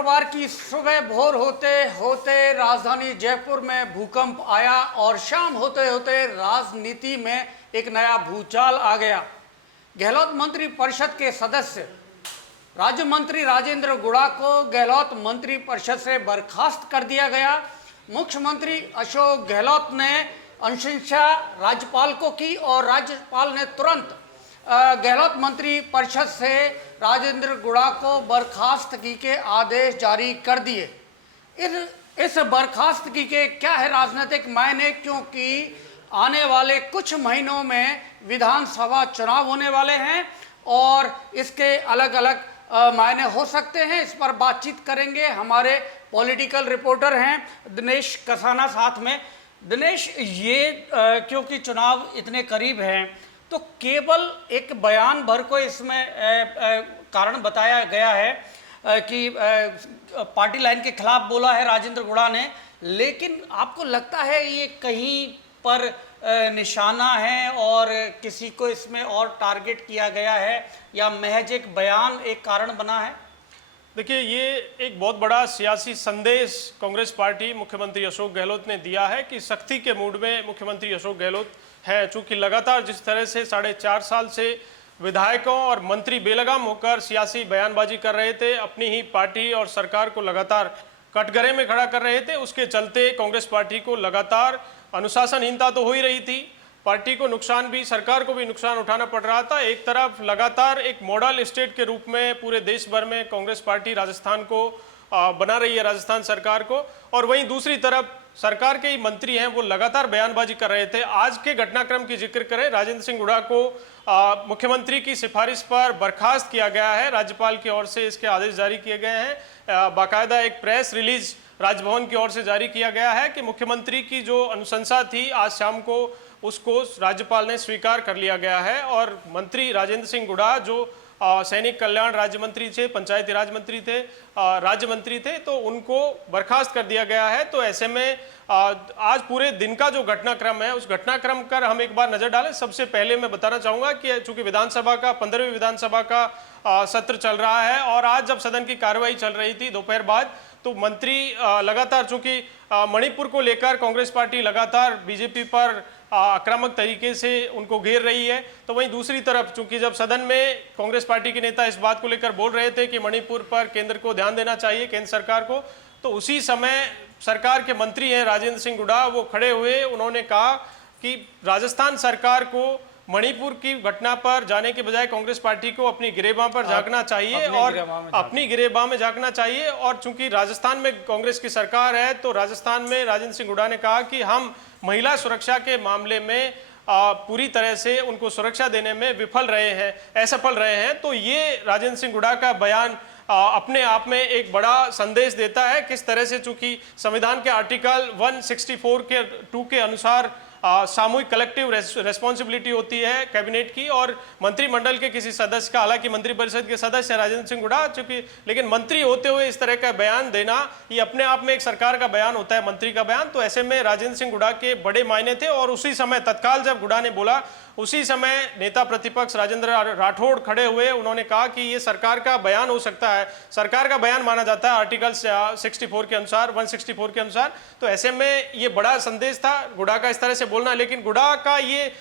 शुक्रवार की सुबह भोर होते होते राजधानी जयपुर में भूकंप आया और शाम होते होते राजनीति में एक नया भूचाल आ गया। गहलोत मंत्री परिषद के सदस्य राज्य मंत्री राजेंद्र गुड़ा को गहलोत मंत्री परिषद से बर्खास्त कर दिया गया। मुख्यमंत्री अशोक गहलोत ने अनुशंसा राज्यपाल को की और राज्यपाल ने तुरंत गहलोत मंत्री परिषद से राजेंद्र गुड़ा को बर्खास्तगी के आदेश जारी कर दिए। इस बर्खास्तगी के क्या है राजनीतिक मायने, क्योंकि आने वाले कुछ महीनों में विधानसभा चुनाव होने वाले हैं और इसके अलग अलग मायने हो सकते हैं। इस पर बातचीत करेंगे, हमारे पॉलिटिकल रिपोर्टर हैं दिनेश कसाना साथ में। दिनेश, ये क्योंकि चुनाव इतने करीब हैं तो केवल एक बयान भर को इसमें कारण बताया गया है कि पार्टी लाइन के खिलाफ बोला है राजेंद्र गुड़ा ने, लेकिन आपको लगता है ये कहीं पर निशाना है और किसी को इसमें और टारगेट किया गया है या महज एक बयान एक कारण बना है? देखिए, ये एक बहुत बड़ा सियासी संदेश कांग्रेस पार्टी मुख्यमंत्री अशोक गहलोत ने दिया है कि सख्ती के मूड में मुख्यमंत्री अशोक गहलोत है। चूंकि लगातार जिस तरह से 4.5 साल से विधायकों और मंत्री बेलगाम होकर सियासी बयानबाजी कर रहे थे, अपनी ही पार्टी और सरकार को लगातार कटघरे में खड़ा कर रहे थे, उसके चलते कांग्रेस पार्टी को लगातार अनुशासनहीनता तो हो ही रही थी। पार्टी को नुकसान भी, सरकार को भी नुकसान उठाना पड़ रहा था। एक तरफ लगातार एक मॉडल स्टेट के रूप में पूरे देश भर में कांग्रेस पार्टी राजस्थान को बना रही है, राजस्थान सरकार को, और वहीं दूसरी तरफ सरकार के ही मंत्री हैं वो लगातार बयानबाजी कर रहे थे। आज के घटनाक्रम की जिक्र करें, राजेंद्र सिंह हुड्डा को मुख्यमंत्री की सिफारिश पर बर्खास्त किया गया है। राज्यपाल की ओर से इसके आदेश जारी किए गए हैं। बाकायदा एक प्रेस रिलीज राजभवन की ओर से जारी किया गया है कि मुख्यमंत्री की जो अनुशंसा थी आज शाम को उसको राज्यपाल ने स्वीकार कर लिया गया है और मंत्री राजेंद्र सिंह हुड्डा जो सैनिक कल्याण राज्य मंत्री थे, पंचायती राज मंत्री थे, राज्य मंत्री थे, तो उनको बर्खास्त कर दिया गया है। तो ऐसे में आज पूरे दिन का जो घटनाक्रम है उस घटनाक्रम पर हम एक बार नजर डालें। सबसे पहले मैं बताना चाहूंगा कि चूंकि विधानसभा का 15वीं विधानसभा का सत्र चल रहा है और आज जब सदन की कार्रवाई चल रही थी दोपहर बाद, तो मंत्री लगातार, चूंकि मणिपुर को लेकर कांग्रेस पार्टी लगातार बीजेपी पर आक्रामक तरीके से उनको घेर रही है, तो वहीं दूसरी तरफ चूंकि जब सदन में कांग्रेस पार्टी के नेता इस बात को लेकर बोल रहे थे कि मणिपुर पर केंद्र को ध्यान देना चाहिए, केंद्र सरकार को, तो उसी समय सरकार के मंत्री हैं राजेंद्र सिंह हुड्डा, वो खड़े हुए, उन्होंने कहा कि राजस्थान सरकार को मणिपुर की घटना पर जाने के बजाय कांग्रेस पार्टी को अपनी गिरेबां पर झांकना चाहिए और अपनी गिरेबां में झांकना चाहिए। और चूंकि राजस्थान में कांग्रेस की सरकार है तो राजस्थान में राजेंद्र सिंह हुड्डा ने कहा कि हम महिला सुरक्षा के मामले में पूरी तरह से उनको सुरक्षा देने में विफल रहे हैं, असफल रहे हैं। तो ये राजेंद्र सिंह हुड्डा का बयान अपने आप में एक बड़ा संदेश देता है किस तरह से, चूंकि संविधान के आर्टिकल 164 के 2 के अनुसार सामूहिक कलेक्टिव रेस्पॉन्सिबिलिटी होती है कैबिनेट की और मंत्रिमंडल के किसी सदस्य का, हालांकि मंत्रिपरिषद के सदस्य राजेंद्र सिंह हुड्डा, चूंकि लेकिन मंत्री होते हुए इस तरह का बयान देना ये अपने आप में एक सरकार का बयान होता है, मंत्री का बयान। तो ऐसे में राजेंद्र सिंह हुड्डा के बड़े मायने थे और उसी समय तत्काल जब हुड्डा ने बोला उसी समय नेता प्रतिपक्ष राजेंद्र राठौड़ खड़े हुए, उन्होंने कहा कि ये सरकार का बयान हो सकता है, सरकार का बयान माना जाता है आर्टिकल 64 के अनुसार, 164 के अनुसार। तो ऐसे में ये बड़ा संदेश था हुड्डा का इस तरह से बोलना, लेकिन हुड्डा का ये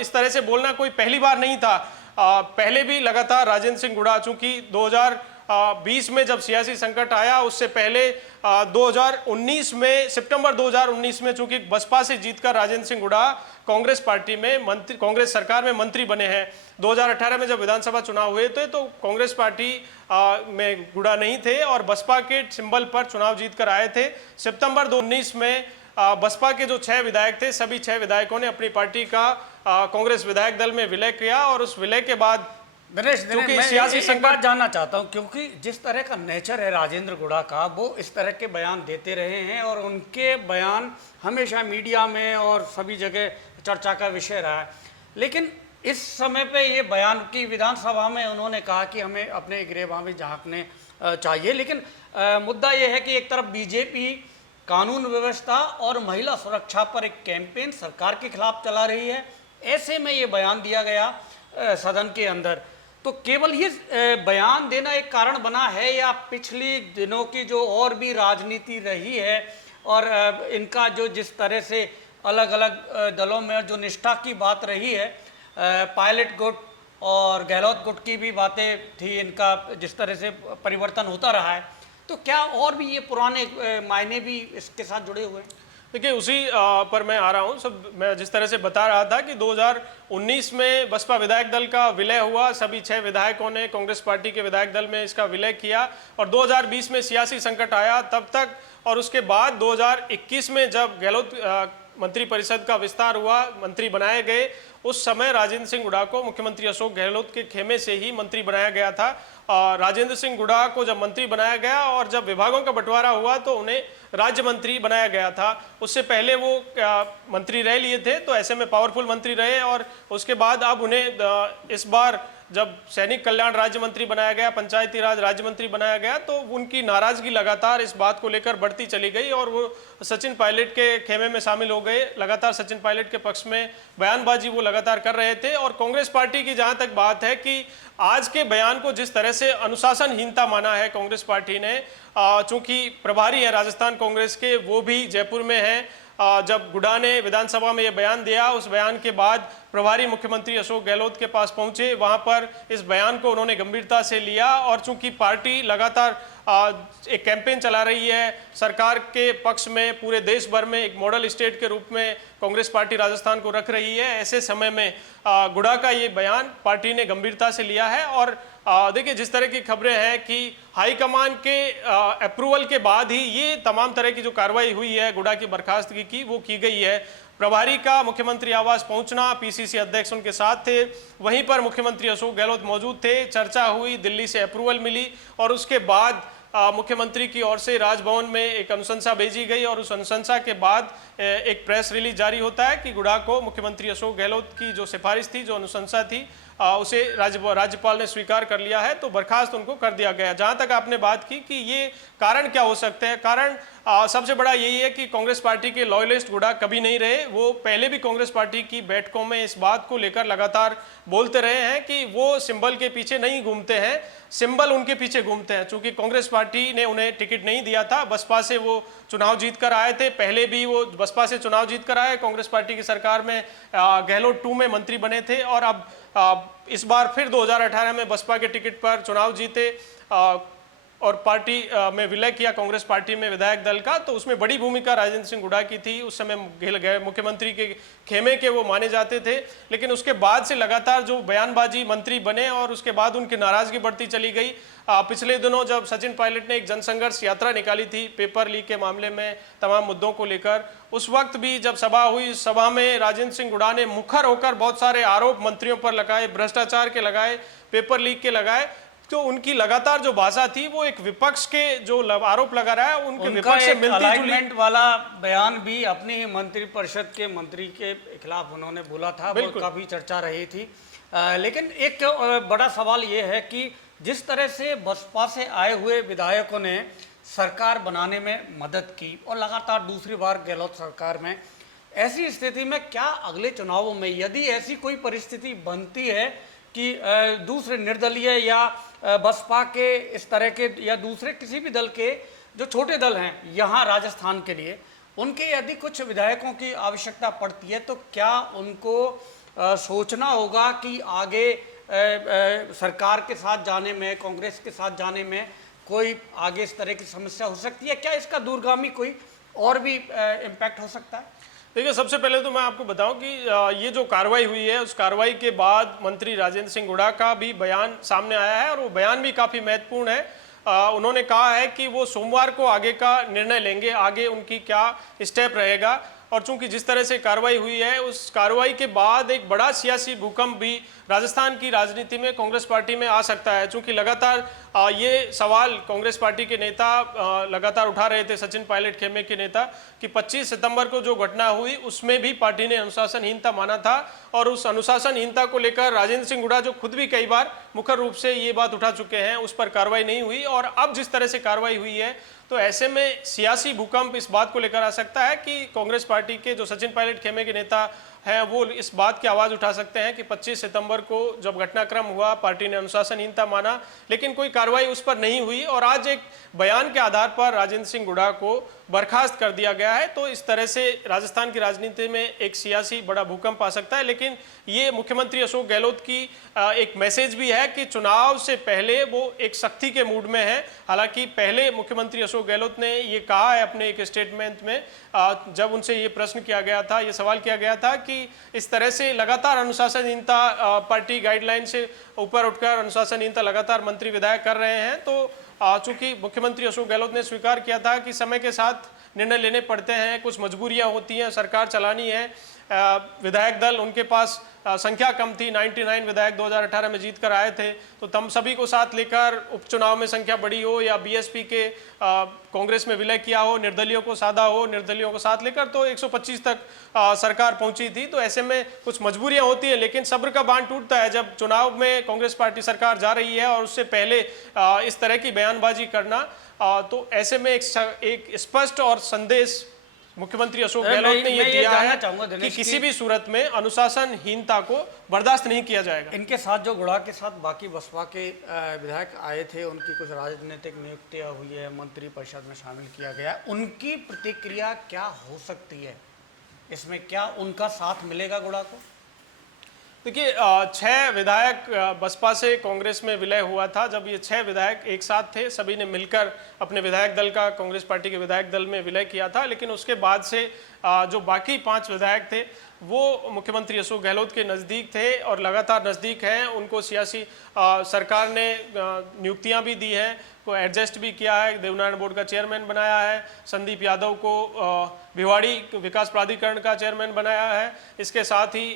इस तरह से बोलना कोई पहली बार नहीं था। पहले भी लगातार राजेंद्र सिंह हुड्डा, चूंकि 2020 में जब सियासी संकट आया उससे पहले 2019 में, सितंबर 2019 में चूंकि बसपा से जीतकर राजेंद्र सिंह हुड्डा कांग्रेस पार्टी में मंत्री, कांग्रेस सरकार में मंत्री बने हैं। 2018 में जब विधानसभा चुनाव हुए थे तो कांग्रेस पार्टी में हुड्डा नहीं थे और बसपा के सिंबल पर चुनाव जीतकर आए थे। सितंबर 2019 में बसपा के जो 6 विधायक थे, सभी 6 विधायकों ने अपनी पार्टी का कांग्रेस विधायक दल में विलय किया और उस विलय के बाद दिनेश मैं सियासी संकट जानना चाहता हूं, क्योंकि जिस तरह का नेचर है राजेंद्र गुड़ा का, वो इस तरह के बयान देते रहे हैं और उनके बयान हमेशा मीडिया में और सभी जगह चर्चा का विषय रहा है। लेकिन इस समय पे ये बयान की विधानसभा में उन्होंने कहा कि हमें अपने गिरेबां में झांकने चाहिए, लेकिन मुद्दा ये है कि एक तरफ बीजेपी कानून व्यवस्था और महिला सुरक्षा पर एक कैंपेन सरकार के खिलाफ चला रही है, ऐसे में ये बयान दिया गया सदन के अंदर। तो केवल ये बयान देना एक कारण बना है या पिछली दिनों की जो और भी राजनीति रही है और इनका जो जिस तरह से अलग अलग दलों में जो निष्ठा की बात रही है, पायलट गुट और गहलोत गुट की भी बातें थी, इनका जिस तरह से परिवर्तन होता रहा है, तो क्या और भी ये पुराने मायने भी इसके साथ जुड़े हुए हैं? देखिए उसी पर मैं आ रहा हूँ। सब मैं जिस तरह से बता रहा था कि 2019 में बसपा विधायक दल का विलय हुआ, सभी 6 विधायकों ने कांग्रेस पार्टी के विधायक दल में इसका विलय किया और 2020 में सियासी संकट आया तब तक, और उसके बाद 2021 में जब गहलोत मंत्रिपरिषद का विस्तार हुआ, मंत्री बनाए गए, उस समय राजेंद्र सिंह हुड्डा को मुख्यमंत्री अशोक गहलोत के खेमे से ही मंत्री बनाया गया था। राजेंद्र सिंह हुड्डा को जब मंत्री बनाया गया और जब विभागों का बंटवारा हुआ तो उन्हें राज्य मंत्री बनाया गया था। उससे पहले वो मंत्री रह लिए थे, तो ऐसे में पावरफुल मंत्री रहे, और उसके बाद अब उन्हें इस बार जब सैनिक कल्याण राज्य मंत्री बनाया गया, पंचायती राज राज्य मंत्री बनाया गया, तो उनकी नाराजगी लगातार इस बात को लेकर बढ़ती चली गई और वो सचिन पायलट के खेमे में शामिल हो गए। लगातार सचिन पायलट के पक्ष में बयानबाजी वो लगातार कर रहे थे। और कांग्रेस पार्टी की जहां तक बात है कि आज के बयान को जिस तरह से अनुशासनहीनता माना है कांग्रेस पार्टी ने, चूंकि प्रभारी है राजस्थान कांग्रेस के, वो भी जयपुर में है। जब हुड्डा ने विधानसभा में ये बयान दिया, उस बयान के बाद प्रभारी मुख्यमंत्री अशोक गहलोत के पास पहुंचे, वहां पर इस बयान को उन्होंने गंभीरता से लिया। और चूंकि पार्टी लगातार एक कैंपेन चला रही है सरकार के पक्ष में, पूरे देश भर में एक मॉडल स्टेट के रूप में कांग्रेस पार्टी राजस्थान को रख रही है, ऐसे समय में हुड्डा का ये बयान पार्टी ने गंभीरता से लिया है। और देखिए जिस तरह की खबरें हैं कि हाईकमान के अप्रूवल के बाद ही ये तमाम तरह की जो कार्रवाई हुई है हुड्डा की बर्खास्तगी की, वो की गई है। प्रभारी का मुख्यमंत्री आवास पहुंचना, पीसीसी अध्यक्ष उनके साथ थे, वहीं पर मुख्यमंत्री अशोक गहलोत मौजूद थे, चर्चा हुई, दिल्ली से अप्रूवल मिली और उसके बाद मुख्यमंत्री की ओर से राजभवन में एक अनुशंसा भेजी गई और उस अनुशंसा के बाद एक प्रेस रिलीज जारी होता है कि हुड्डा को मुख्यमंत्री अशोक गहलोत की जो सिफारिश थी, जो अनुशंसा थी, उसे राज्यपाल ने स्वीकार कर लिया है, तो बर्खास्त उनको कर दिया गया। जहां तक आपने बात की कि ये कारण क्या हो सकते हैं, कारण सबसे बड़ा यही है कि कांग्रेस पार्टी के लॉयलिस्ट हुड्डा कभी नहीं रहे। वो पहले भी कांग्रेस पार्टी की बैठकों में इस बात को लेकर लगातार बोलते रहे हैं कि वो सिंबल के पीछे नहीं घूमते हैं, सिंबल उनके पीछे घूमते हैं। चूंकि कांग्रेस पार्टी ने उन्हें टिकट नहीं दिया था, बसपा से वो चुनाव जीत कर आए थे, पहले भी वो बसपा से चुनाव जीत कर आए, कांग्रेस पार्टी की सरकार में गहलोत 2 में मंत्री बने थे और अब इस बार फिर 2018 में बसपा के टिकट पर चुनाव जीते और पार्टी में विलय किया कांग्रेस पार्टी में विधायक दल का। तो उसमें बड़ी भूमिका राजेंद्र सिंह हुड्डा की थी। उस समय मुख्यमंत्री के खेमे के वो माने जाते थे, लेकिन उसके बाद से लगातार जो बयानबाजी, मंत्री बने और उसके बाद उनकी नाराजगी बढ़ती चली गई। पिछले दिनों जब सचिन पायलट ने एक जनसंघर्ष यात्रा निकाली थी पेपर लीक के मामले में, तमाम मुद्दों को लेकर, उस वक्त भी जब सभा हुई, सभा में राजेंद्र सिंह हुड्डा ने मुखर होकर बहुत सारे आरोप मंत्रियों पर लगाए, भ्रष्टाचार के लगाए, पेपर लीक के लगाए। तो उनकी लगातार जो भाषा थी वो एक विपक्ष के जो आरोप लगा रहा है उनके विपक्ष से मिलती जुली वाला बयान भी अपनी ही मंत्रिपरिषद के मंत्री के खिलाफ उन्होंने बोला था, वो काफी चर्चा रही थी। लेकिन एक बड़ा सवाल ये है कि जिस तरह से बसपा से आए हुए विधायकों ने सरकार बनाने में मदद की और लगातार दूसरी बार गहलोत सरकार में, ऐसी स्थिति में क्या अगले चुनावों में यदि ऐसी कोई परिस्थिति बनती है कि दूसरे निर्दलीय या बसपा के इस तरह के या दूसरे किसी भी दल के जो छोटे दल हैं यहाँ राजस्थान के लिए, उनके यदि कुछ विधायकों की आवश्यकता पड़ती है, तो क्या उनको सोचना होगा कि आगे सरकार के साथ जाने में, कांग्रेस के साथ जाने में कोई आगे इस तरह की समस्या हो सकती है? क्या इसका दूरगामी कोई और भी इम्पैक्ट हो सकता है? देखिए सबसे पहले तो मैं आपको बताऊं कि ये जो कार्रवाई हुई है, उस कार्रवाई के बाद मंत्री राजेंद्र सिंह हुड्डा का भी बयान सामने आया है और वो बयान भी काफ़ी महत्वपूर्ण है। उन्होंने कहा है कि वो सोमवार को आगे का निर्णय लेंगे, आगे उनकी क्या स्टेप रहेगा। और चूंकि जिस तरह से कार्रवाई हुई है, उस कार्रवाई के बाद एक बड़ा सियासी भूकंप भी राजस्थान की राजनीति में कांग्रेस पार्टी में आ सकता है। चूंकि लगातार ये सवाल कांग्रेस पार्टी के नेता लगातार उठा रहे थे, सचिन पायलट खेमे के नेता, कि 25 सितंबर को जो घटना हुई उसमें भी पार्टी ने अनुशासनहीनता माना था और उस अनुशासनहीनता को लेकर राजेंद्र सिंह हुड्डा जो खुद भी कई बार मुखर रूप से ये बात उठा चुके हैं, उस पर कार्रवाई नहीं हुई। और अब जिस तरह से कार्रवाई हुई है, तो ऐसे में सियासी भूकंप इस बात को लेकर आ सकता है कि कांग्रेस पार्टी के जो सचिन पायलट खेमे के नेता हैं वो इस बात की आवाज़ उठा सकते हैं कि 25 सितंबर को जब घटनाक्रम हुआ पार्टी ने अनुशासनहीनता माना, लेकिन कोई कार्रवाई उस पर नहीं हुई और आज एक बयान के आधार पर राजेंद्र सिंह गुड़ा को बर्खास्त कर दिया गया है। तो इस तरह से राजस्थान की राजनीति में एक सियासी बड़ा भूकंप आ सकता है। लेकिन ये मुख्यमंत्री अशोक गहलोत की एक मैसेज भी है कि चुनाव से पहले वो एक सख्ती के मूड में है। हालांकि पहले मुख्यमंत्री अशोक गहलोत ने ये कहा है अपने एक स्टेटमेंट में, जब उनसे ये प्रश्न किया गया था, ये सवाल किया गया था कि इस तरह से लगातार अनुशासनहीनता, पार्टी गाइडलाइन से ऊपर उठकर अनुशासनहीनता लगातार मंत्री विधायक कर रहे हैं, तो चूंकि मुख्यमंत्री अशोक गहलोत ने स्वीकार किया था कि समय के साथ निर्णय लेने पड़ते हैं, कुछ मजबूरियां होती हैं, सरकार चलानी है। विधायक दल उनके पास संख्या कम थी, 99 विधायक 2018 में जीत कर आए थे, तो तम सभी को साथ लेकर उपचुनाव में संख्या बढ़ी हो या बीएसपी के कांग्रेस में विलय किया हो, निर्दलियों को साधा हो, निर्दलियों को साथ लेकर तो 125 तक सरकार पहुंची थी। तो ऐसे में कुछ मजबूरियां होती है, लेकिन सब्र का बांध टूटता है जब चुनाव में कांग्रेस पार्टी सरकार जा रही है और उससे पहले इस तरह की बयानबाजी करना। तो ऐसे में एक स्पष्ट और संदेश मुख्यमंत्री अशोक गहलोत ने ये दिया है कि किसी भी सूरत में अनुशासनहीनता को बर्दाश्त नहीं किया जाएगा। इनके साथ जो गुड़ा के साथ बाकी बसपा के विधायक आए थे, उनकी कुछ राजनीतिक नियुक्तियां हुई है, मंत्री परिषद में शामिल किया गया, उनकी प्रतिक्रिया क्या हो सकती है? इसमें क्या उनका साथ मिलेगा गुड़ा को? देखिए, 6 विधायक बसपा से कांग्रेस में विलय हुआ था। जब ये 6 विधायक एक साथ थे, सभी ने मिलकर अपने विधायक दल का कांग्रेस पार्टी के विधायक दल में विलय किया था। लेकिन उसके बाद से जो बाकी 5 विधायक थे वो मुख्यमंत्री अशोक गहलोत के नज़दीक थे और लगातार नज़दीक हैं। उनको सियासी सरकार ने नियुक्तियां भी दी हैं, को एडजस्ट भी किया है, देवनारायण बोर्ड का चेयरमैन बनाया है, संदीप यादव को भिवाड़ी विकास प्राधिकरण का चेयरमैन बनाया है, इसके साथ ही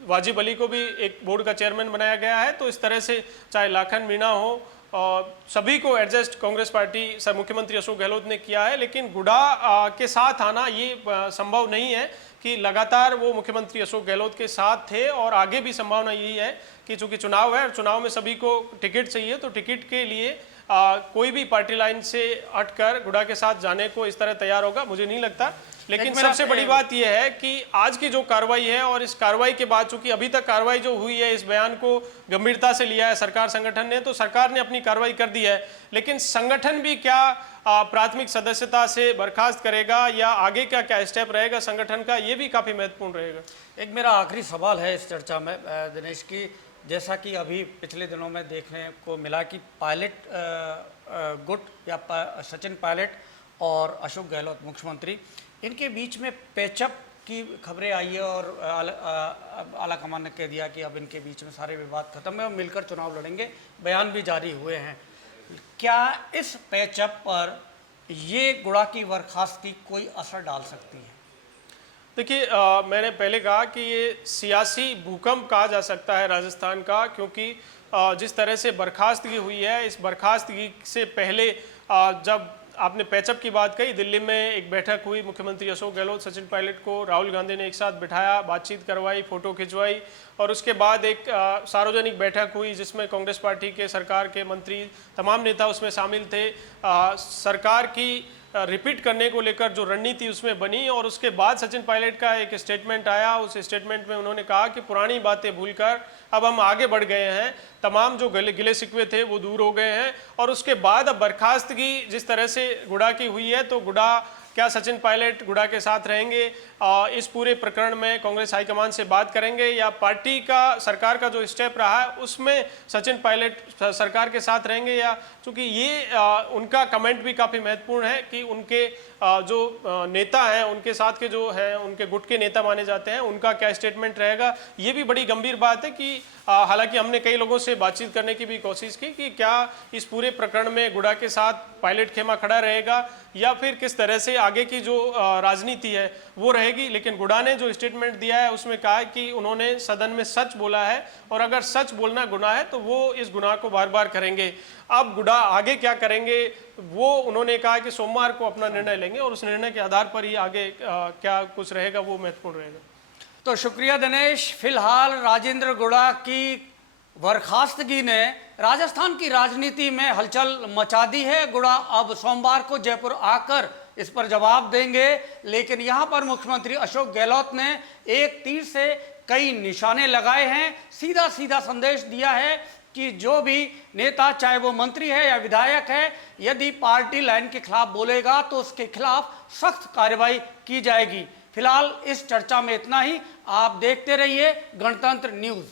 वाजिब अली को भी एक बोर्ड का चेयरमैन बनाया गया है। तो इस तरह से चाहे लाखन मीणा हो और सभी को एडजस्ट कांग्रेस पार्टी मुख्यमंत्री अशोक गहलोत ने किया है। लेकिन गुड़ा के साथ आना ये संभव नहीं है कि लगातार वो मुख्यमंत्री अशोक गहलोत के साथ थे और आगे भी संभावना यही है कि चूंकि चुनाव है और चुनाव में सभी को टिकट चाहिए, तो टिकट के लिए कोई भी पार्टी लाइन से हटकर गुड़ा के साथ जाने को इस तरह तैयार होगा, मुझे नहीं लगता। लेकिन सबसे बड़ी बात यह है कि आज की जो कार्रवाई है और इस कार्रवाई के बाद, चूंकि अभी तक कार्रवाई जो हुई है, इस बयान को गंभीरता से लिया है सरकार संगठन ने, तो सरकार ने अपनी कार्रवाई कर दी है। लेकिन संगठन भी क्या प्राथमिक सदस्यता से बर्खास्त करेगा या आगे का क्या स्टेप रहेगा संगठन का, ये भी काफी महत्वपूर्ण रहेगा। एक मेरा आखिरी सवाल है इस चर्चा में दिनेश की, जैसा कि अभी पिछले दिनों में देखने को मिला कि पायलट गुट या सचिन पायलट और अशोक गहलोत मुख्यमंत्री, इनके बीच में पैचअप की खबरें आई है और आलाकमान ने कह दिया कि अब इनके बीच में सारे विवाद खत्म है और मिलकर चुनाव लड़ेंगे, बयान भी जारी हुए हैं। क्या इस पैचअप पर ये गुड़ा की बर्खास्तगी कोई असर डाल सकती है? देखिए, मैंने पहले कहा कि ये सियासी भूकंप कहा जा सकता है राजस्थान का, क्योंकि जिस तरह से बर्खास्तगी हुई है, इस बर्खास्तगी से पहले जब आपने पैचअप की बात कही, दिल्ली में एक बैठक हुई, मुख्यमंत्री अशोक गहलोत, सचिन पायलट को राहुल गांधी ने एक साथ बिठाया, बातचीत करवाई, फोटो खिंचवाई और उसके बाद एक सार्वजनिक बैठक हुई जिसमें कांग्रेस पार्टी के, सरकार के मंत्री, तमाम नेता उसमें शामिल थे। सरकार की रिपीट करने को लेकर जो रणनीति उसमें बनी और उसके बाद सचिन पायलट का एक स्टेटमेंट आया। उस स्टेटमेंट में उन्होंने कहा कि पुरानी बातें भूलकर अब हम आगे बढ़ गए हैं, तमाम जो गिले शिकवे थे वो दूर हो गए हैं। और उसके बाद अब बर्खास्तगी जिस तरह से गुड़ा की हुई है, तो गुड़ा क्या सचिन पायलट गुड़ा के साथ रहेंगे, इस पूरे प्रकरण में कांग्रेस हाईकमान से बात करेंगे या पार्टी का, सरकार का जो स्टेप रहा है उसमें सचिन पायलट सरकार के साथ रहेंगे, या चूंकि ये उनका कमेंट भी काफ़ी महत्वपूर्ण है कि उनके जो नेता हैं, उनके साथ के जो हैं, उनके गुट के नेता माने जाते हैं, उनका क्या स्टेटमेंट रहेगा। ये भी बड़ी गंभीर बात है कि हालांकि हमने कई लोगों से बातचीत करने की भी कोशिश की कि क्या इस पूरे प्रकरण में गुड़ा के साथ पायलट खेमा खड़ा रहेगा या फिर किस तरह से आगे की जो राजनीति है वो रहेगी। लेकिन गुड़ा ने जो स्टेटमेंट दिया है उसमें कहा है कि उन्होंने सदन में सच बोला है और अगर सच बोलना गुनाह है तो वो इस गुनाह को बार बार करेंगे। अब गुड़ा आगे क्या करेंगे वो उन्होंने कहा कि सोमवार को अपना निर्णय लेंगे और उस निर्णय के आधार पर ही आगे क्या कुछ रहेगा वो महत्वपूर्ण रहेगा। तो शुक्रिया दिनेश। फिलहाल राजेंद्र गुड़ा की बर्खास्तगी ने राजस्थान की राजनीति में हलचल मचा दी है। गुड़ा अब सोमवार को जयपुर आकर इस पर जवाब देंगे। लेकिन यहां पर मुख्यमंत्री अशोक गहलोत ने एक तीर से कई निशाने लगाए हैं, सीधा सीधा संदेश दिया है कि जो भी नेता, चाहे वो मंत्री है या विधायक है, यदि पार्टी लाइन के खिलाफ बोलेगा तो उसके खिलाफ सख्त कार्रवाई की जाएगी। फिलहाल इस चर्चा में इतना ही। आप देखते रहिए गणतंत्र न्यूज।